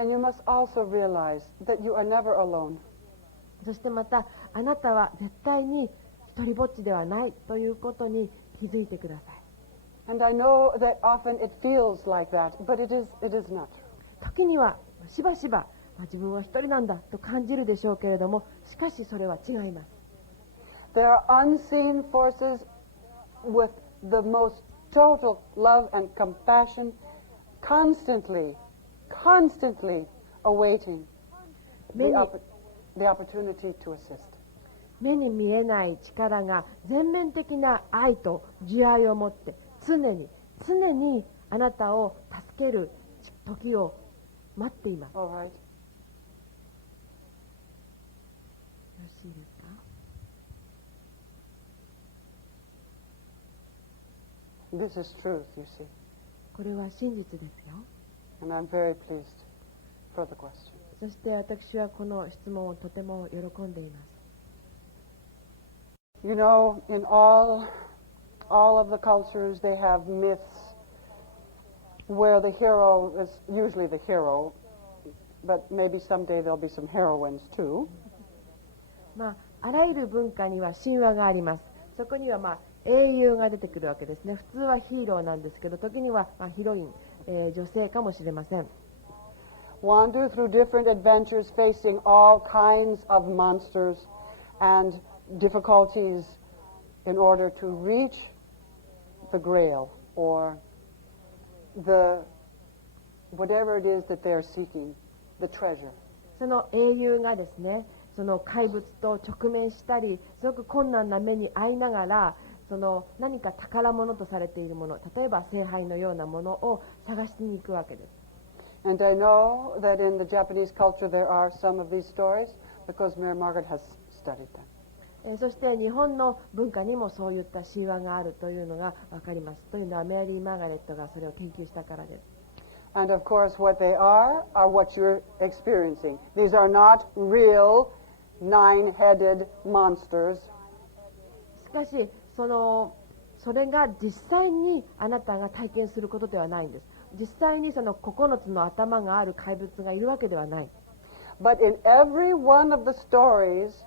And you must also realize that you are never alone. そしてまたあなたは絶対に一人ぼっちではないということに気づいてください。And I know that often it feels like that, but it is not. 時にはしばしば、自分は一人なんだと感じるでしょうけれども、しかしそれは違います。There are unseen forces with the most total love and compassion constantly awaiting the opportunity to assist. 目に見えない力が全面的な愛と慈愛を持って常にあなたを助ける時を待っています。All right. よろしいですか？This is truth, you see. これは真実ですよ。And I'm very pleased for the question. そして私はこの質問をとても喜んでいます。You know, in all of the cultures, they have myths where the hero is usually the hero, but maybe someday there'll be some heroines too. あらゆる文化には神話があります。そこには英雄が出てくるわけですね。普通はヒーローなんですけど、時にはヒロイン、女性かもしれません。Wander through different adventures facing all kinds of monsters and difficulties in order to reach the grail or whatever it is that they are seeking, the treasure. その英雄がですね、その怪物と直面したり、すごく困難な目に遭いながら、その何か宝物とされているもの、例えば聖杯のようなものを探しに行くわけです。And I know that in the Japanese culture there are some of these stories because Mary-Magaret has studied them. そして日本の文化にもそういった神話があるというのが分かります。というのはメアリー・マーガレットがそれを研究したからです。And of course what they are what you're experiencing. These are not real nine-headed monsters. しかしそれが実際にあなたが体験することではないんです。実際にその9つの頭がある怪物がいるわけではない。But in every one of the stories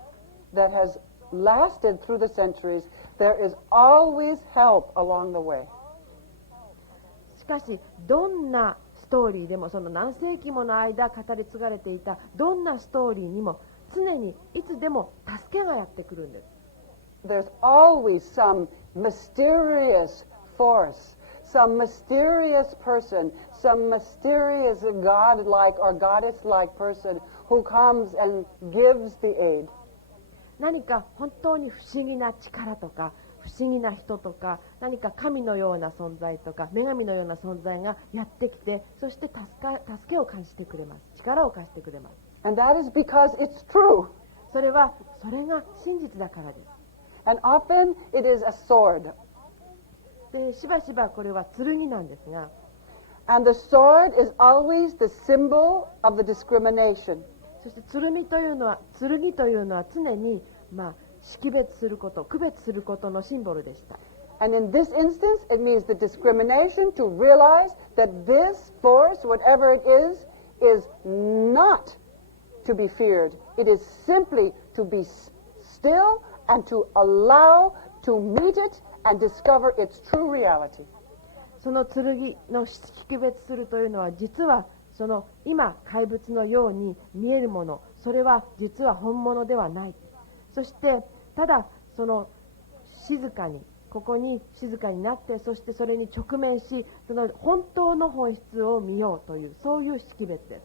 that has lasted through the centuries, there is always help along the way. しかしどんなストーリーでも、その何世紀もの間語り継がれていたどんなストーリーにも常にいつでも助けがやってくるんです。There's always some mysterious force, some mysterious person, some mysterious god-like or goddess-like person who comes and gives the aid. 何か本当に不思議な力とか不思議な人とか、何か神のような存在とか女神のような存在がやってきて、そして助けを貸してくれます。力を貸してくれます。And that is because it's true. それが真実だからです。And often it is a sword. でしばしばこれは剣なんですが、 And the sword is always the symbol of the discrimination. そして剣というのは常に識別すること、区別することのシンボルでした。And in this instance, it means the discrimination to realize that this force, whatever it is not to be feared. It is simply to be still and to allow to meet it and discover its true reality. その剣の識別するというのは、実はその今怪物のように見えるもの、それは実は本物ではない。そしてただそのここに静かになって、そしてそれに直面し、その本当の本質を見ようという、そういう識別です。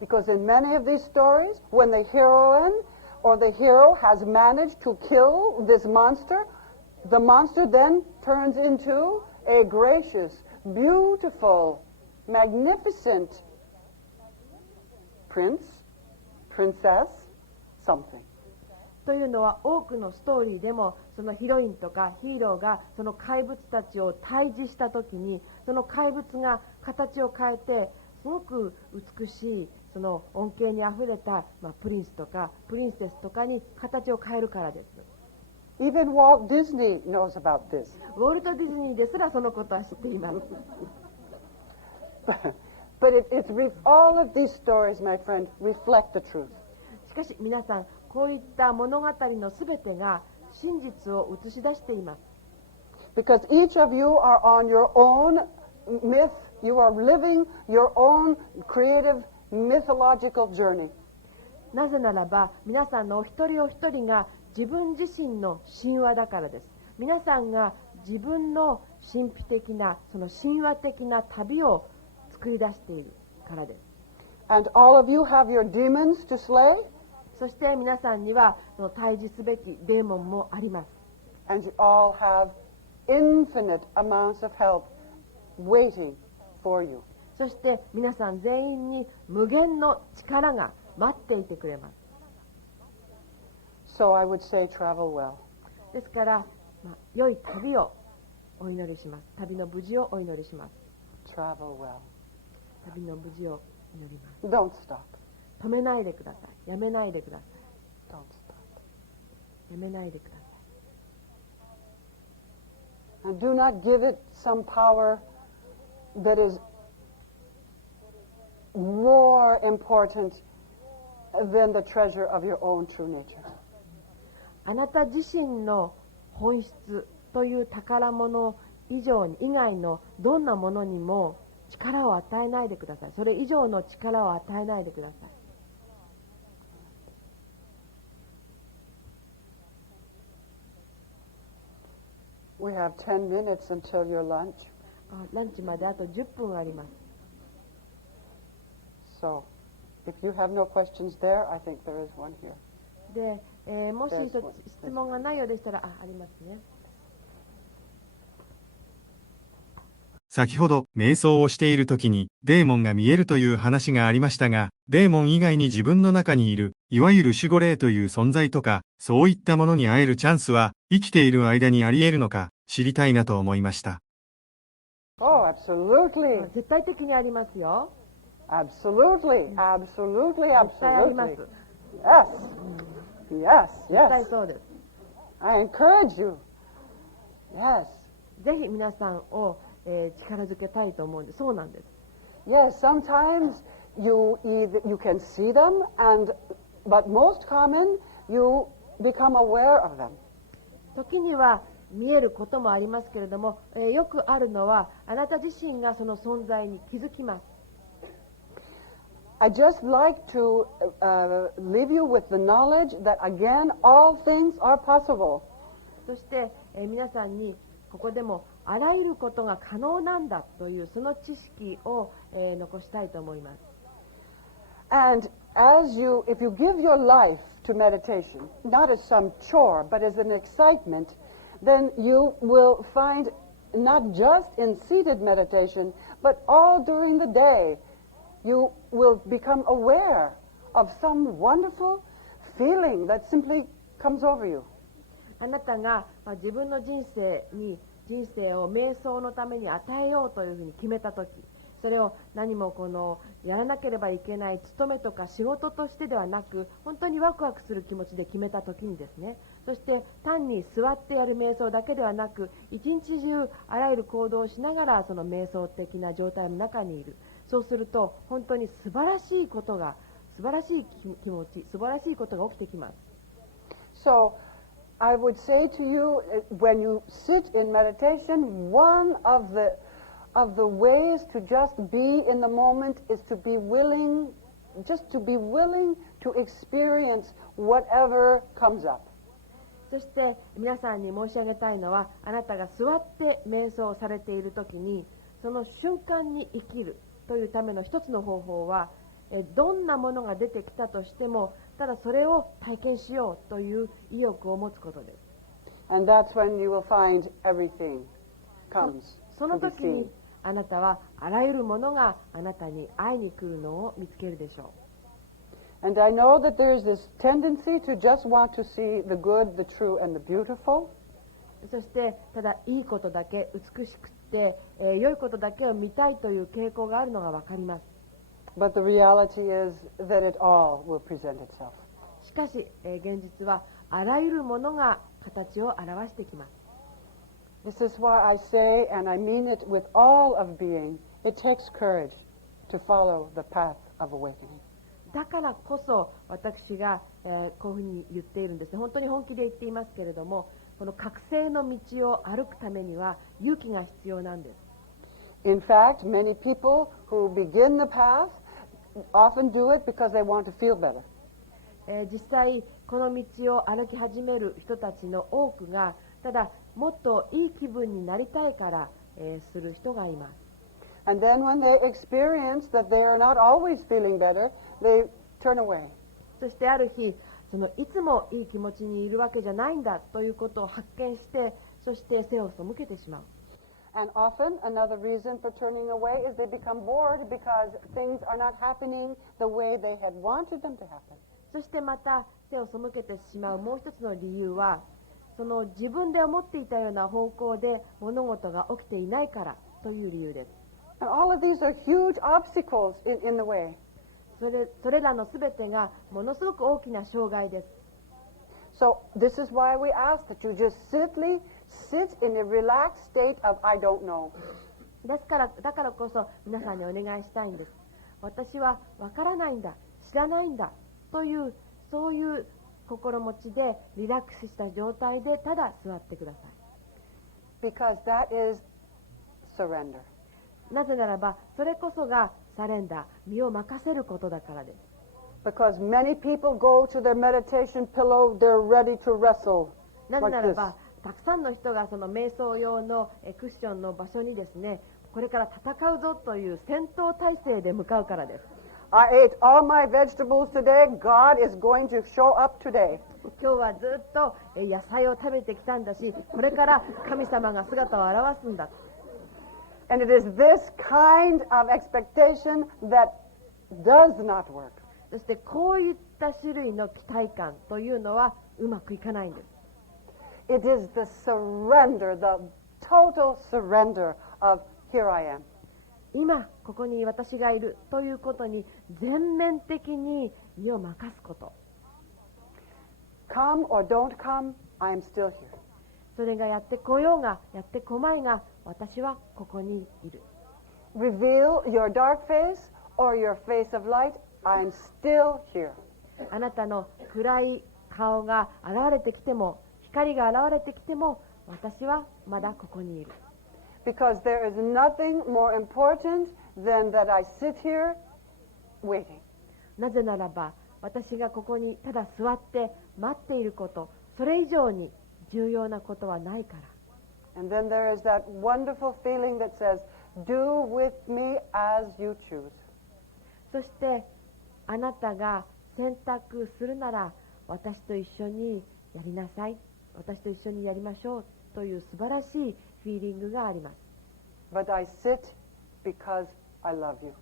Because in many of these stories, when the heroine or the hero has managed to kill this monster, the monster then turns into a gracious, beautiful, magnificent prince, princess, something. というのは、多くのストーリーでもそのヒロインとかヒーローがその怪物たちを退治したときに、その怪物が形を変えてすごく美しい、その恩恵にあふれた、プリンスとかプリンセスとかに形を変えるからです。Even Walt Disney knows about this. ウォルト・ディズニーですらそのことは知っています。But all of these stories, my friend, reflect the truth. しかし皆さん、こういった物語のすべてが真実を映し出しています。Because each of you are on your own myth, you are living your own creative mythological journey. なぜならば、皆さんのお一人お一人が自分自身の神話だからです。皆さんが自分の神秘的な、その神話的な旅を作り出しているからです。And all of you have your demons to slay. そして皆さんにはその対峙すべきデーモンもあります。And you all have infinite amounts of help waiting for you. そして皆さん全員に無限の力が待っていてくれます。So I would say travel well. ですから、良い旅をお祈りします。旅の無事をお祈りします。Travel well. 旅の無事を祈ります。Don't stop. 止めないでください。やめないでくださ Don't stop. い。やめないでください。And do not give it some power that is more important than the treasure of your own true nature. あなた自身の本質という宝物以外のどんなものにも力を与えないでください。それ以上の力を与えないでください。We have 10 minutes until your lunch. ランチまであと10分あります。So, if you have no questions there, I think there is one here. で、もし質問がないようでしたら、ありますね。先ほど瞑想をしている時にデーモンが見えるという話がありましたが、デーモン以外に自分の中にいるいわゆる守護霊という存在とか、そういったものに会えるチャンスは生きている間にあり得るのか知りたいなと思いました。Oh, absolutely. 絶対的にありますよ。Absolutely. Absolutely. 絶対ありま Absolutely. す。Yes. Yes. 絶対 Yes. そうです。I encourage you. Yes. ぜひ皆さんを、力づけたいと思うんです。そうなんです。Yes. Sometimes you can see them, but most common you become aware of them. 時には見えることもありますけれども、よくあるのはあなた自身がその存在に気づきます。I just like to leave you with the knowledge that again all things are possible. そして、皆さんにここでもあらゆることが可能なんだというその知識を、残したいと思います。And if you give your life to meditation, not as some chore, but as an excitement, then you will find not just in seated meditation, but all during the day, you will become aware of some wonderful feeling that simply comes over you. あなたが、自分の人生を瞑想のために与えようというふうに決めたとき、それを何もやらなければいけない務めとか仕事としてではなく、本当にワクワクする気持ちで決めたときにですね、そして単に座ってやる瞑想だけではなく、一日中あらゆる行動をしながらその瞑想的な状態の中にいる。そうすると本当に素晴らしい気持ち、素晴らしいことが起きてきます。So, I would say to you, when you sit in meditation, one of the ways to just be in the moment is to be willing to experience whatever comes up. そして皆さんに申し上げたいのは、あなたが座って瞑想されているときにその瞬間に生きるというための一つの方法は、どんなものが出てきたとしてもただそれを体験しようという意欲を持つことです。 And that's when you will find everything comes その to be 時に seen. あなたはあらゆるものがあなたに会いに来るのを見つけるでしょう。 And I know that there is this tendency to just want to see the good, the true, and the beautiful. そしてただいいことだけ美しくて、良いことだけを見たいという傾向があるのが分かります。 But the reality is that it all will present itself. しかし、現実はあらゆるものが形を表してきます。 This is why I say, and I mean it with all of being, it takes courage. to follow the path of awakening. だからこそ私が、こういうふうに言っているんですね。本当に本気で言っていますけれども、この覚醒の道を歩くためには勇気が必要なんです。In fact, many people who begin the path often do it because they want to feel better. 実際この道を歩き始める人たちの多くがただもっといい気分になりたいから、する人がいます。And then when they experience that they are not always feeling better, they turn away. そしてある日そのいつもいい気持ちにいるわけじゃないんだということを発見して、そして背を背けてしまう。And often another reason for turning away is they become bored because things are not happening the way they had wanted them to happen. そしてまた背を背けてしまうもう一つの理由は、その自分で思っていたような方向で物事が起きていないからという理由です。And all of these are huge obstacles in the way. それらのすべてがものすごく大きな障害です。So this is why we ask that you just sit in a relaxed state of I don't know. だからこそ皆さんにお願いしたいんです。私はわからないんだ、知らないんだというそういう心持ちでリラックスした状態でただ座ってください。Because that is surrender. なぜならばそれこそがサレンダー、身を任せることだからです。Because many people go to their meditation pillow, they're ready to wrestle. なぜならば、たくさんの人がその瞑想用のクッションの場所にですね、これから戦うぞという戦闘態勢で向かうからです。I ate all my vegetables today. God is going to show up today. 今日はずっと野菜を食べてきたんだし、これから神様が姿を現すんだ。And it is this kind of expectation that does not work. そしてこういった種類の期待感というのはうまくいかないんです。It is the surrender, the total surrender of here I am. 今ここに私がいるということに全面的に身を任すこと。Come or don't come, I am still here. それがやってこようがやってこまいが私はここにいる。Reveal your dark face or your face of light, I am still here. あなたの暗い顔が現れてきても光が現れてきても私はまだここにいる。Because there is nothing more important than that I sit here waiting. なぜならば私がここにただ座って待っていること、それ以上に重要なことはないから。And then there is that wonderful feeling that says, do with me as you choose. そしてあなたが選択するなら私と一緒にやりなさい、私と一緒にやりましょうという素晴らしいフィーリングがあります。But I sit because I love you.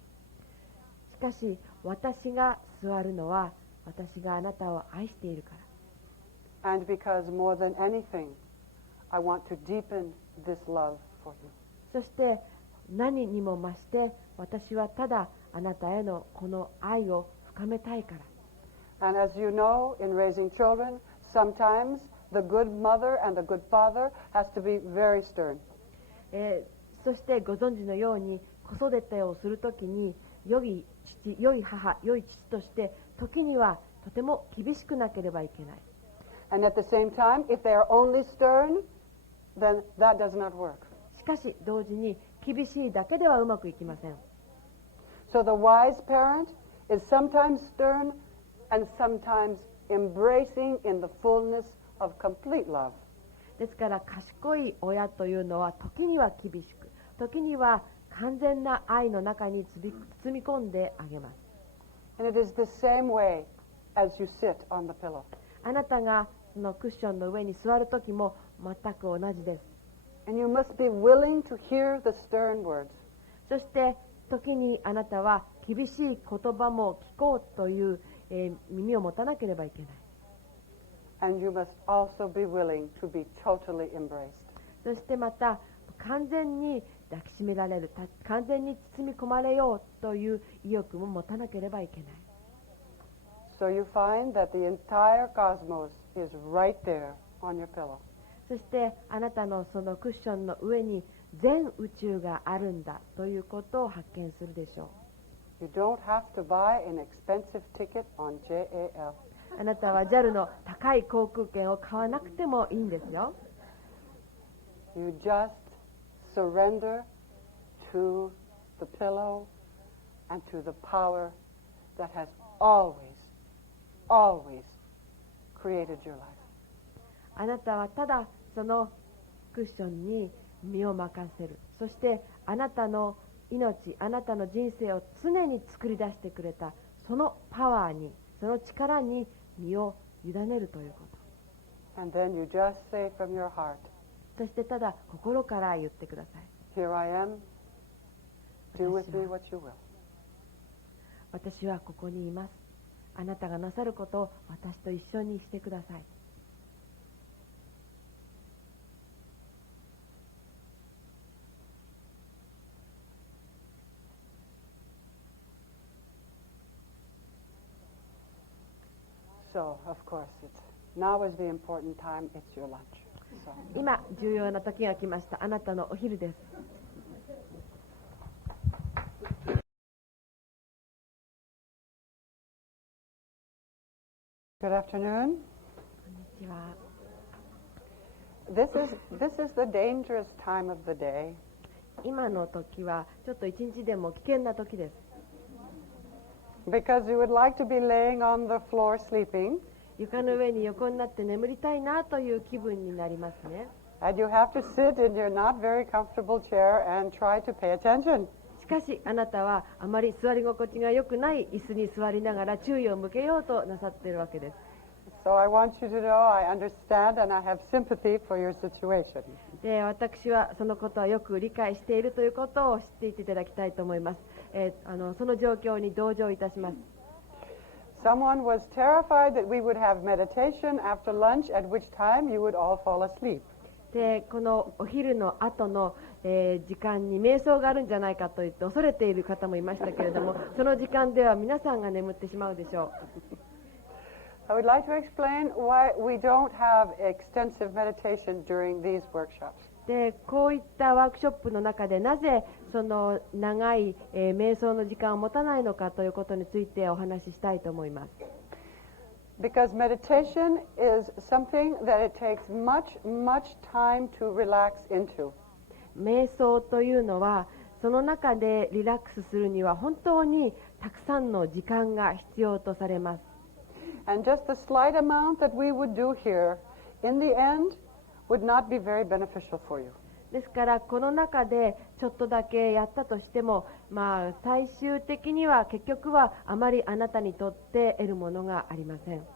しかし私が座るのは私があなたを愛しているから。And because more than anything, I want to deepen this love for you. そして何にも増して私はただあなたへのこの愛を深めたいから。And as you know, in raising children, sometimes the good mother and the good father has to be very stern. そしてご存知のように子育てをするときに良い父、良い母、良い父として時にはとても厳しくなければいけない。And at the same time, if they are only stern, then that does not work. しかし同時に厳しいだけではうまくいきません。So the wise parent is sometimes stern and sometimes embracing in the fullness of complete love. ですから賢い親というのは時には厳しく、時には完全な愛の中に包み込んであげます。And it is the same way as you sit on the pillow. あなたがそのクッションの上に座るときも全く同じです。And you must be willing to hear the stern words. そして時にあなたは厳しい言葉も聞こうという、耳を持たなければいけない。And you must also be willing to be totally embraced. そしてまた完全に抱きしめられる、完全に包み込まれようという意欲も持たなければいけない。So you find that the entire cosmos is right there on your pillow. そしてあなたのそのクッションの上に全宇宙があるんだということを発見するでしょ You don't have to buy an expensive ticket on JAL. あなたは JAL の高い航空券を買わなくてもいいんですよ。You just surrender to the pillow and to the power that has always created your life. あなたはただそのクッションに身を任せる。そしてあなたの命、あなたの人生を常に作り出してくれたそのパワーに、その力に身を委ねるということ。And then you just say from your heart, そしてただ心から言ってください。 Here I am. Do with me what you will. 私はここにいます。あなたがなさることを私と一緒にしてください。So, of course, now is the important time. It's your lunch. So. 今重要な時が来ました。あなたのお昼です。Good afternoon. こんにちは。This is the dangerous time of the day. 今の時はちょっと一日でも危険な時です。Because you would like to be laying on the floor sleeping. 床の上に横になって眠りたいなという気分になりますね。And you have to sit in your not very comfortable chair and try to pay attention. しかしあなたはあまり座り心地が良くない椅子に座りながら注意を向けようとなさっているわけです。So I want you to know I understand and I have sympathy for your situation. で、私はそのことはよく理解しているということを知っていていただきたいと思います。その状況に同情いたします。Someone was terrified that we would have meditation after lunch, at which time you would all fall asleep. で、このお昼の後の、時間に瞑想があるんじゃないかと言って恐れている方もいましたけれども、その時間では皆さんが眠ってしまうでしょう。I would like to explain why we don't have extensive meditation during these workshops. で、こういったワークショップの中でなぜその長い、瞑想の時間を持たないのかということについてお話ししたいと思います。Because meditation is something that it takes much time to relax into. 瞑想というのはその中でリラックスするには本当にたくさんの時間が必要とされます。And just the slight amount that we would do here, in the end, would not be very beneficial for you. ですからこの中でちょっとだけやったとしても、最終的には結局はあまりあなたにとって得るものがありません。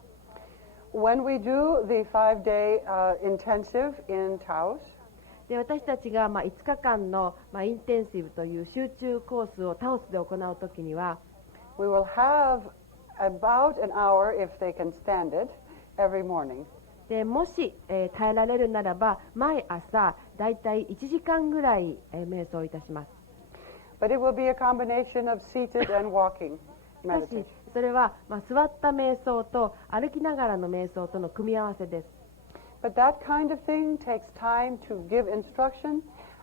When we do the 5-day intensive in Taos, で、私たちが5日間のインテンシブという集中コースをタオスで行うときには、we will have about an hour, if they can stand it, every morning. でもし、耐えられるならば毎朝だいたい1時間ぐらい、瞑想いたします。But it will be a combination of seated and walking しかし meditation. それは、座った瞑想と歩きながらの瞑想との組み合わせです。But that kind of thing takes time to give instruction,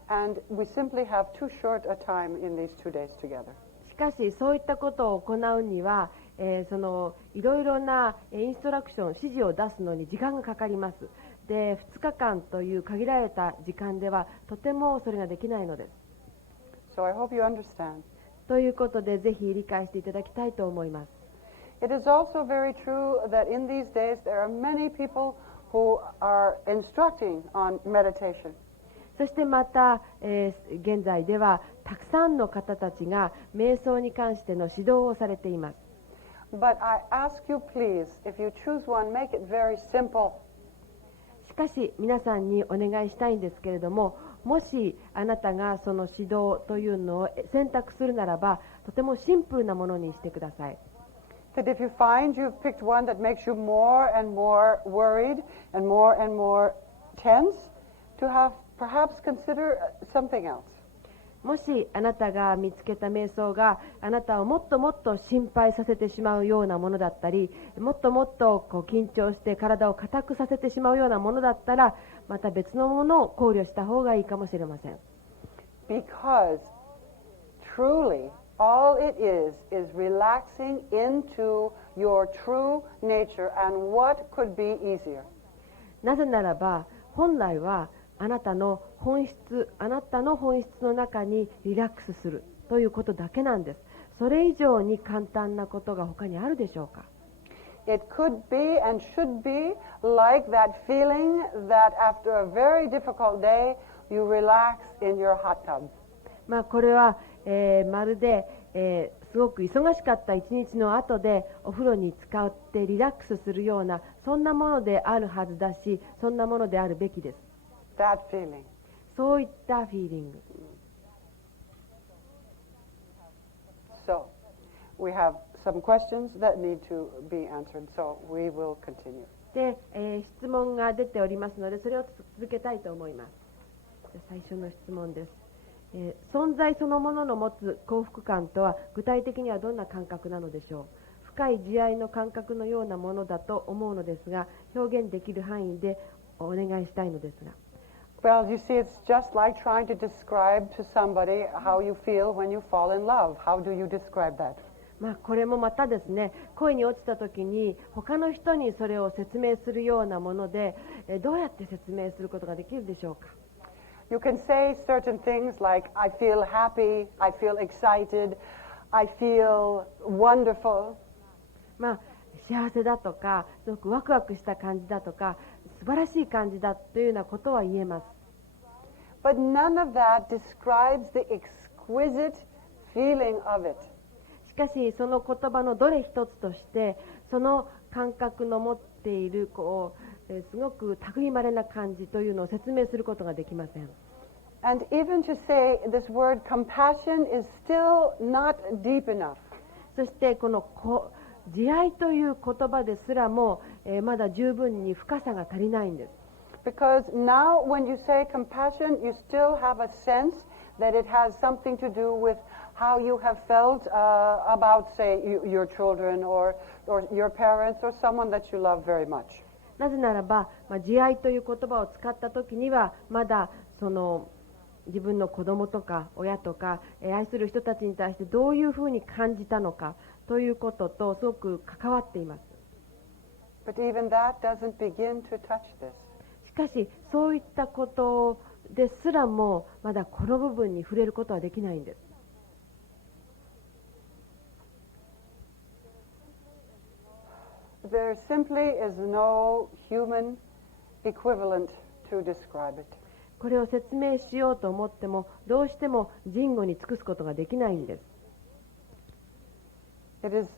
and we simply have too short a time in these 2 days together. しかしそういったことを行うには、そのいろいろなインストラクション、指示を出すのに時間がかかります。で、2日間という限られた時間ではとてもそれができないのです。So I hope you understand. ということでぜひ理解していただきたいと思います。It is also very true that in these days there are many people who are instructing on meditation. そしてまた、現在ではたくさんの方たちが瞑想に関しての指導をされています。But I ask you please, if you choose one, make it very simple. しかし皆さんにお願いしたいんですけれども、もしあなたがその指導というのを選択するならば、とてもシンプルなものにしてください。That if you find you've picked one that makes you more and more worried and more tense, to have perhaps consider something else. もしあなたが見つけた瞑想があなたをもっともっと心配させてしまうようなものだったり、もっともっと緊張して体を硬くさせてしまうようなものだったら、また別のものを考慮した方がいいかもしれません。Because truly All it is relaxing into your true nature, and what could be easier? なぜならば、本来はあなたの本質の中にリラックスするということだけなんです。それ以上に簡単なことが他にあるでしょうか。It could be and should be like that feeling that after a very difficult day you relax in your hot tub. これは、まるで、すごく忙しかった一日の後でお風呂に使ってリラックスするような、そんなものであるはずだし、そんなものであるべきです。That feeling. そういったフィーリング。So, we have some questions that need to be answered, so we will continue. で、質問が出ておりますので、それを続けたいと思います。最初の質問です。存在そのものの持つ幸福感とは具体的にはどんな感覚なのでしょう。深い慈愛の感覚のようなものだと思うのですが、表現できる範囲でお願いしたいのですが。Well, you see, it's just like trying to describe to somebody how you feel when you fall in love. How do you describe that? これもまたですね、恋に落ちた時に他の人にそれを説明するようなもので、どうやって説明することができるでしょうか。You can say certain things like, I feel happy, I feel excited, I feel wonderful. 幸せだとか、すごくワクワクした感じだとか、素晴らしい感じだというようなことは言えます。But none of that describes the exquisite feeling of it. しかし、その言葉のどれ一つとして、その感覚の持っているすごく類まれな感じというのを説明することができません。And even to say this word compassion is still not deep enough. そしてこの慈愛という言葉ですらも、まだ十分に深さが足りないんです。Because now when you say compassion, you still have a sense that it has something to do with how you have felt about, say, your children or your parents or someone that you love very much. なぜならば、慈愛という言葉を使ったときには、まだ自分の子供とか親とか、愛する人たちに対してどういうふうに感じたのかということとすごく関わっています。But even that doesn't begin to touch this. しかし、そういったことですらもまだこの部分に触れることはできないんです。There simply is no human equivalent to describe it. これを説明しようと思っても、どうしても人語に尽くすことができないんです。It is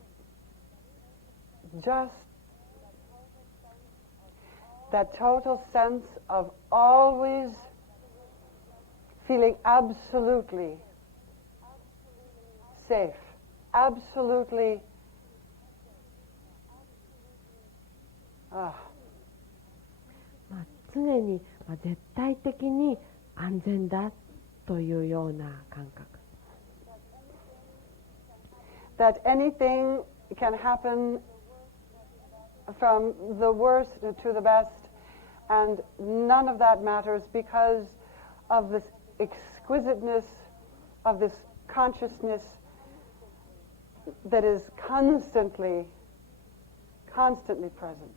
just that total sense of always feeling absolutely safe, absolutely常に絶対的に安全だというような感覚。That anything can happen from the worst to the best, and none of that matters because of this exquisiteness of this consciousness that is constantly present.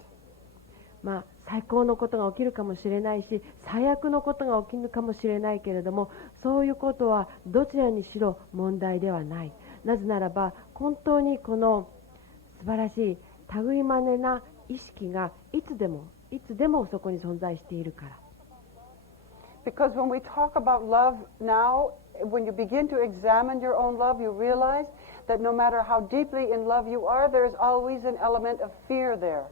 最高のことが起きるかもしれないし、最悪のことが起きるかもしれないけれども、そういうことはどちらにしろ問題ではない。なぜならば、本当にこの素晴らしい類いまれな意識がいつでもそこに存在しているから。Because when we talk about love now, when you begin to examine your own love, you realize that no matter how deeply in love you are, there is always an element of fear there.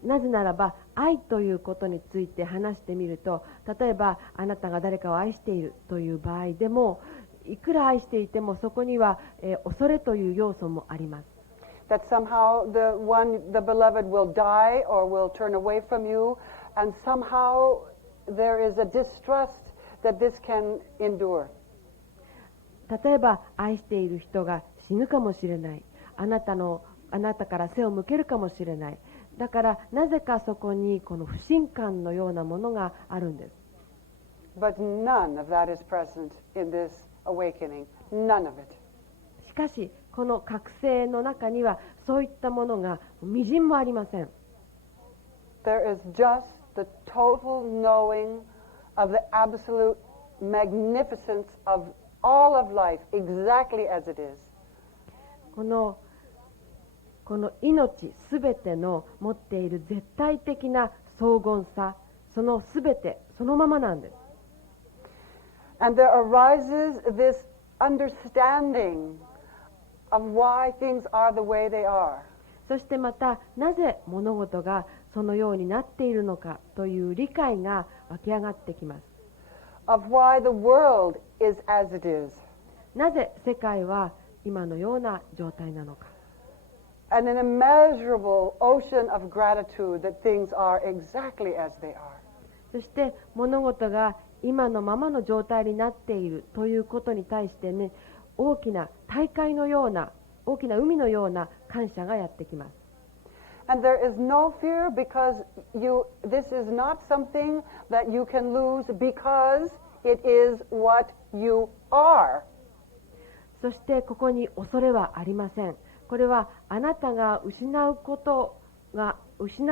なぜならば、愛ということについて話してみると、例えばあなたが誰かを愛しているという場合でも、いくら愛していてもそこには、恐れという要素もあります。That somehow the beloved will die or will turn away from you, and somehow there is a distrust that this can endure. 例えば愛している人が死ぬかもしれない。あなたから背を向けるかもしれない。だからなぜかそこにこの不信感のようなものがあるんです。But none of that is present in this awakening. None of it. かしこの覚醒の中にはそういったものがみじんもありません。 There is just the total knowing of the absolute magnificence of all of life exactly as it is. この命すべての持っている絶対的な荘厳さ、そのすべてそのままなんです。 And there arises this understanding of why things are the way they are. そしてまたなぜ物事がそのようになっているのかという理解が湧き上がってきます。 Of why the world is as it is. なぜ世界は今のような状態なのか。 And an immeasurable ocean of gratitude that things are exactly as they are. そして物事が今のままの状態になっているということに対してね、大きな大海のような、大きな海のような感謝がやってきます。 And there is no fear because this is not something that you can lose because it is what you are. そしてここに恐れはありません。これはあなたが失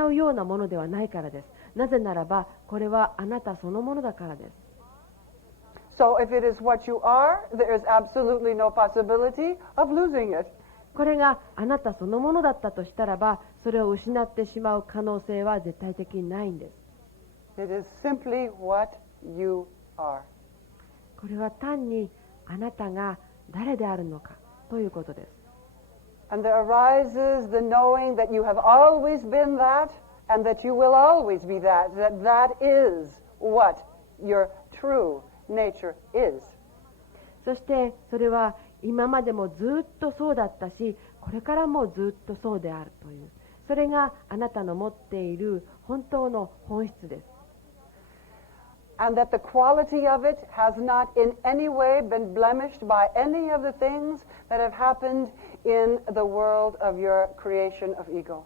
うようなものではないからです。なぜならばこれはあなたそのものだからです。 So if it is what you are, there is absolutely no possibility of losing it. これがあなたそのものだったとしたらば、それを失ってしまう可能性は絶対的にないんです。 It is simply what you are. これは単にあなたが誰であるのかということです。 And there arises the knowing that you have always been that and that you will always be that, that is what your true nature is. そしてそれは今までもずっとそうだったし、これからもずっとそうであるという、それがあなたの持っている本当の本質です。 And that the quality of it has not in any way been blemished by any of the things that have happened in the world of your creation of ego.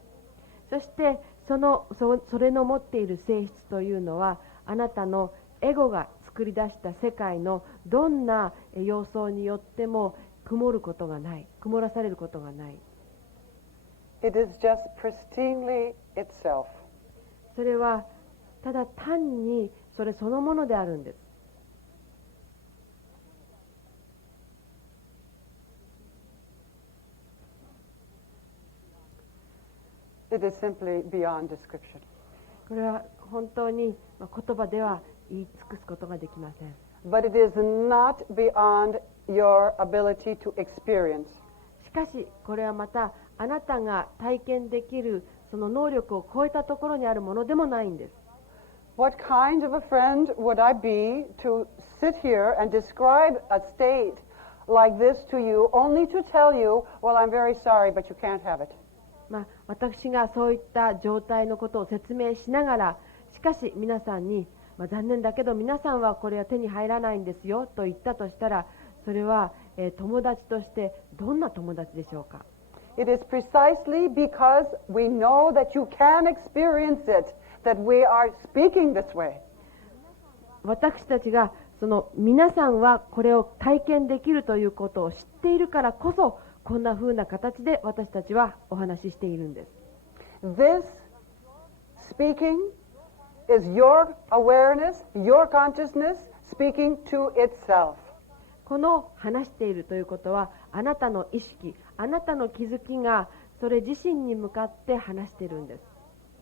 そしてそれの持っている性質というのは、あなたのエゴが作り出した世界のどんな様相によっても曇ることがない、曇らされることがない。 It is just pristinely itself. それはただ単にそれそのものであるんです。 It is simply beyond description. これは本当に言葉では言い尽くすことができません。 But it is not beyond your ability to experience. しかしこれはまたあなたが体験できるその能力を超えたところにあるものでもないんです。 What kind of a friend would I be to sit here and describe a state like this to you only to tell you, well, I'm very sorry, but you can't have it. 私がそういった状態のことを説明しながら、しかし皆さんに、残念だけど皆さんはこれは手に入らないんですよと言ったとしたら、それは、友達としてどんな友達でしょうか。 It is precisely because we know that you can experience it that we are speaking this way. 私たちがその皆さんはこれを体験できるということを知っているからこそ、こんな風な形で私たちはお話ししているんです。 This speaking is your awareness, your consciousness speaking to itself. この話しているということは、あなたの意識、あなたの気づきがそれ自身に向かって話しているんです。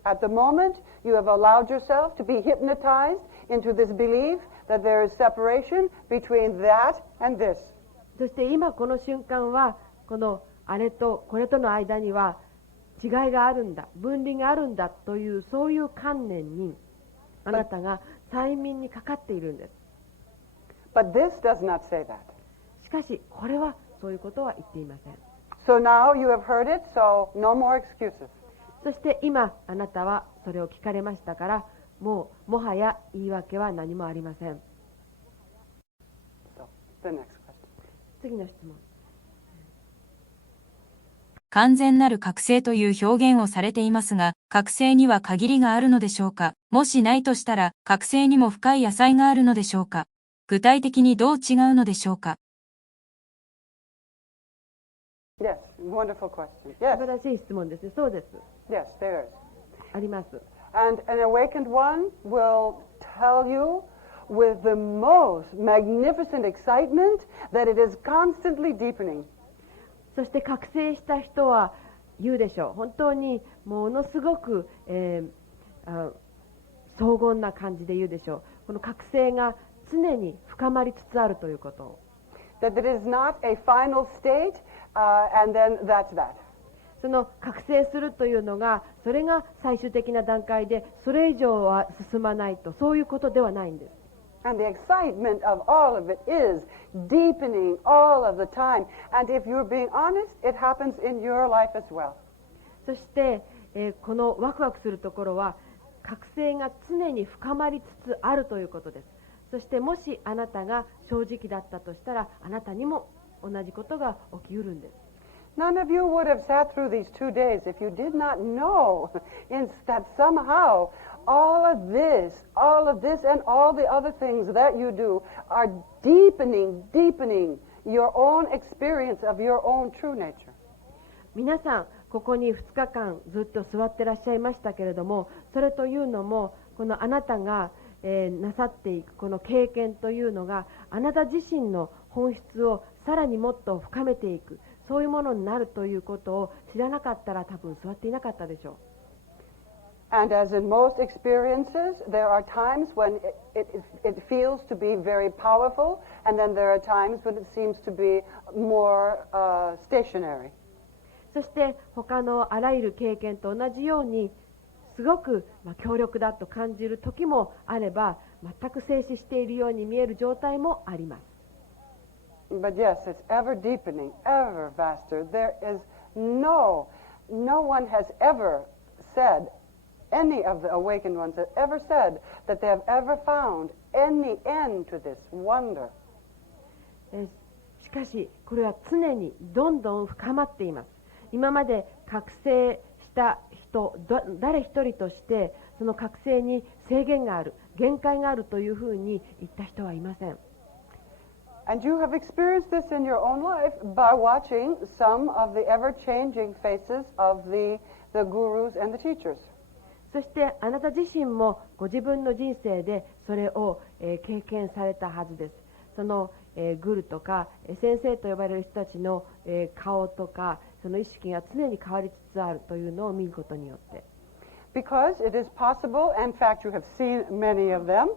At the moment, you have allowed yourself to be hypnotized into this belief that there is separation between that and this. そして今この瞬間は、このあれとこれとの間には違いがあるんだ、分離があるんだというそういう観念にあなたが催眠にかかっているんです。 But this does not say that. しかしこれはそういうことは言っていません。 So now you have heard it, so no more excuses. そして今あなたはそれを聞かれましたから、もはや言い訳は何もありません。 So, the next question. 次の質問。完全なる覚醒という表現をされていますが、覚醒には限りがあるのでしょうか。もしないとしたら、覚醒にも深い野菜があるのでしょうか。具体的にどう違うのでしょうか。Yes, wonderful question. 素 Yes, 晴らしい質問ですね。そうです。 yes, there is. あります。 And an awakened one will tell you with the most magnificent excitement that it is constantly deepening. そして覚醒した人は言うでしょう。本当にものすごく、荘厳な感じで言うでしょう。この覚醒が常に深まりつつあるということを。That it is not a final state, and then that's that. その覚醒するというのが、それが最終的な段階で、それ以上は進まないと、そういうことではないんです。And the excitement of all of it is deepening all of the time. And if you're being honest, it happens in your life as well. そして、このワクワクするところは、覚醒が常に深まりつつあるということです。そしてもしあなたが正直だったとしたら、あなたにも同じことが起きうるんです。None of you would have sat through these 2 days if you did not know that somehow all of this, and all the other things that you do are deepening your own experience of your own true nature. 皆さん、ここに2日間ずっと座ってらっしゃいましたけれども、それというのも、このあなたが、なさっていくこの経験というのが、あなた自身の本質をさらにもっと深めていく、そういうものになるということを知らなかったら、多分座っていなかったでしょう。And as in most experiences, there are times when it feels to be very powerful, and then there are times when it seems to be more stationary. そして他のあらゆる経験と同じように、すごく強力だと感じる時もあれば、全く静止しているように見える状態もあります。But yes, it's ever deepening, ever vaster. There is no one has ever said, any of the awakened ones have ever said that they have ever found any end to this wonder. しかし、これは常にどんどん深まっています。今まで覚醒した人、誰一人として、その覚醒に制限がある、限界があるというふうに言った人はいません。And you have experienced this in your own life by watching some of the ever-changing faces of the gurus and the teachers. そしてあなた自身もご自分の人生でそれを、経験されたはずです。その、グルとか先生と呼ばれる人たちの、顔とかその意識が常に変わりつつあるというのを見ることによって。Because it is possible, in fact you have seen many of them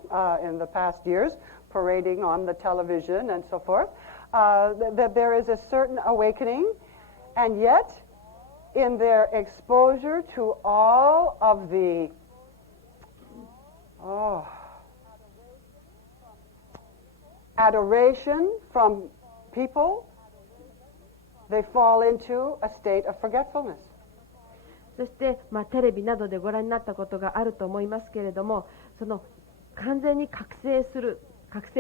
in the past years, parading on the television and so forth, that there is a certain awakening, and yet in their exposure to all of the adoration from people, they fall into a state of forgetfulness. そして、テレビなどでご覧になったことがあると思いますけれども、その完全に覚醒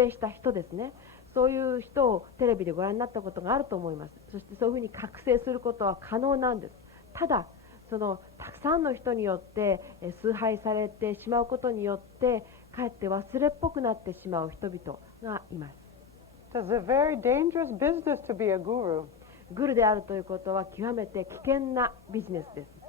した人ですね、そういう人をテレビでご覧になったことがあると思います。そしてそういうふうに覚醒することは可能なんです。ただ、そのたくさんの人によって崇拝されてしまうことによって、かえって忘れっぽくなってしまう人々がいます。It's a very dangerous business to be a guru. グルであるということは極めて危険なビジネスです。